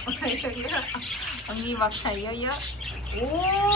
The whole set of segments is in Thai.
ใส่เยอะๆต้องมีบอกใส่เยอะๆโอ้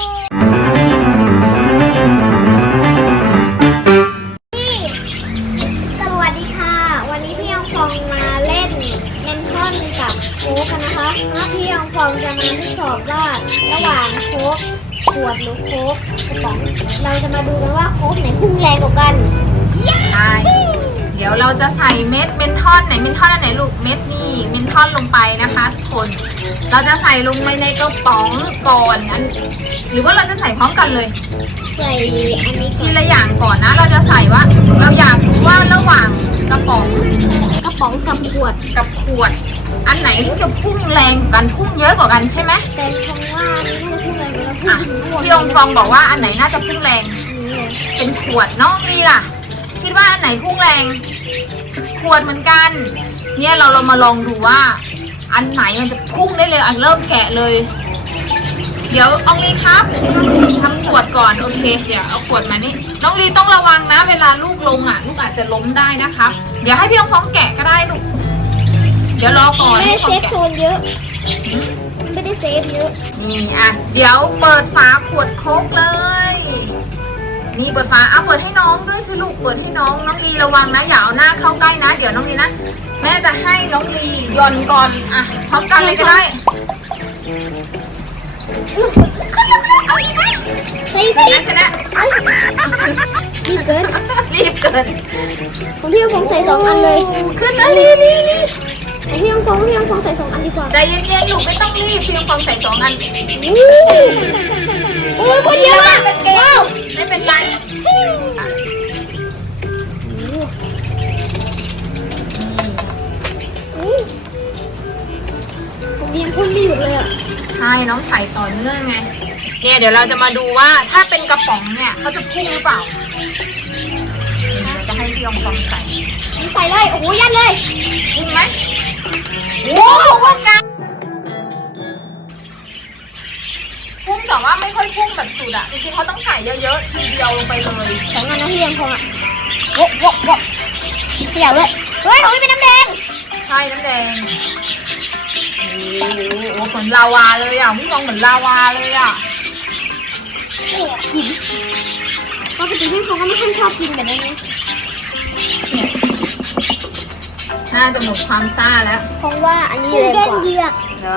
สวัสดีค่ะวันนี้พี่ยองฟองมาเล่นเมนทอนกับโค้กกันนะคะพี่ยองฟองจะมาทดสอบว่าระหว่างโค้กขวดหรือโค้กกระป๋องเราจะมาดูกันว่าโค้กไหนพุ่งแรงกว่ากันใช่เดี๋ยวเราจะใส่เม็ดเมนทอนไหนเมนทอนอันไหนลูกเม็ดนี่เมนทอนลงไปนะคะทุกคนเราจะใส่ลงไปในกระป๋องก่อนนั้นหรือว่าเราจะใส่พร้อมกันเลยใส่อันนี้ทีละอย่างก่อนนะเราจะใส่ว่าเราอยากรู้ว่าระหว่างกระป๋องกับขวดอันไหนจะพุ่งแรงกว่ากันพุ่งเยอะกว่ากันใช่ไหมแต่คงว่านี่น่าจะพุ่งแรงกว่าพี่องฟองบอกว่าอันไหนน่าจะพุ่งแรงเป็นขวดน้องลีล่ะคิดว่าอันไหนพุ่งแรงขวดเหมือนกันเนี่ยเรามาลองดูว่าอันไหนมันจะพุ่งได้เลยอันเริ่มแกะเลยเดี๋ยวอองลีครับทำขวดก่อนโอเคเดี๋ยวเอาขวดมานี่น้องลีต้องระวังนะเวลาลูกลงลูกอาจจะล้มได้นะครับเดี๋ยวให้พี่องฟองแกะก็ได้ลูกเดี๋ยวรอก่อนไม่ได้เซฟโซนเยอะไม่ได้เซฟเยอะนี่เดี๋ยวเปิดฝาขวดโค้กเลยนี่เปิดฝาเปิดให้น้องด้วยสิลูกเปิดให้น้องลีระวังนะอย่าเอาหน้าเข้าใกล้นะเดี๋ยวน้องลีนะแม่จะให้น้องลีย่อนก่อนพร้อมกันเลยก็ได้ใส่นะรีบเกินของพี่ยงฟองใส่2 อันเลยขึ้นนะรีบของพี่ยงฟองใส่2 อันดีกว่าใจเย็นๆลูกไม่ต้องรีบพี่ยงฟองใส่2 อันโอ้ยพอเยอะมากไม่เป็นไรผมยังพ่นไม่หยุดเลยใช่น้องใส่ต่อเนื่องไงเนี่ยเดี๋ยวเราจะมาดูว่าถ้าเป็นกระป๋องเนี่ยเขาจะพุ่งหรือเปล่าจะให้พี่ยองฟองใส่เลยโอ้โหยัดเลยพุ่งไหมโอ้โหพุ่งกันพุ่งแต่ว่าไม่ค่อยพุ่งแบบสุดจริงๆเขาต้องใส่เยอะๆทีเดียวลงไปเลย 2 อันนะพี่ยองฟองโวะเกี่ยวเลยเฮ้ยของนี่เป็นน้ำแดงใช่น้ำแดงโอ้โหเหมือนลาวาเลยพี่ฟองเหมือนลาวาเลยกินปกติพี่ฟองก็ไม่ค่อยชอบกินแบบนี้น่าจะหมดความซ่าแล้วเพราะว่าอันนี้เลยกว่า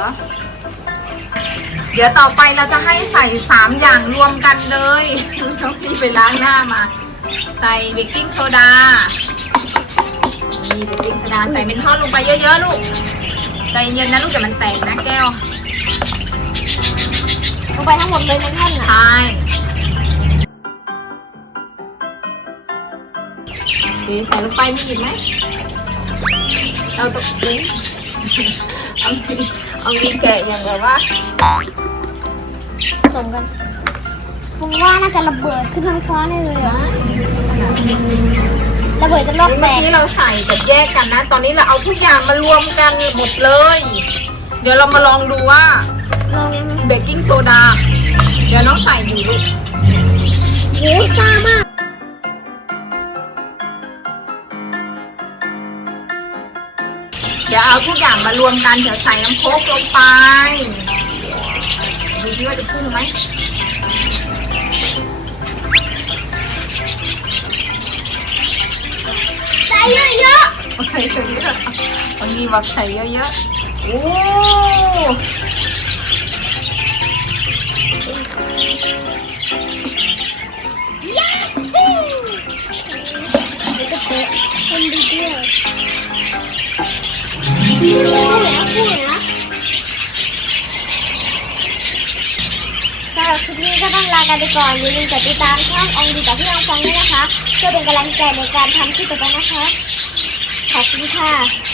เดี๋ยวต่อไปเราจะให้ใส่3 อย่างรวมกันเลยน้องพี่ไปล้างหน้ามาใส่เบกกิ้งโซดานี่เบกกิ้งโซดาใส่เมนทอลลงไปเยอะๆลูกใจเย็นนะลูกจะมันแตกนะแก้วลงไปทั้งหมดเลยเมนทอลใช่ใส่ลงไปมีอีกไหมเอาตกนี้เอาดีแกะอย่างแบบว่าส่งกันคงว่าน่าจะระเบิดขึ้นท้องฟ้าได้เลยระเบิดจะรอบแตกเมื่อกี้เราใส่แบบแยกกันนะตอนนี้เราเอาทุกอย่างมารวมกันหมดเลยเดี๋ยวเรามาลองดูว่าเบกกิ้งโซดาเดี๋ยวน้องใส่อยู่ลูกโหซ่ามากเดี๋ยวเอาทุกอย่างมารวมกันเดี๋ยวใส่น้ำโค้กลงไปดูดิว่าจะพุ่งไหมใส่เยอะใส่เยอะบางทีบอกใส่เยอะๆโอ้คนดีด้วยคู่นะสำหรับคลิปนี้ก็ต้องลากันไปก่อนอย่าลืมกดติดตามช่ององดีกับพี่องฟองด้วยนะคะเพื่อเป็นกำลังใจในการทำคลิปต่อไปนะคะขอบคุณค่ะ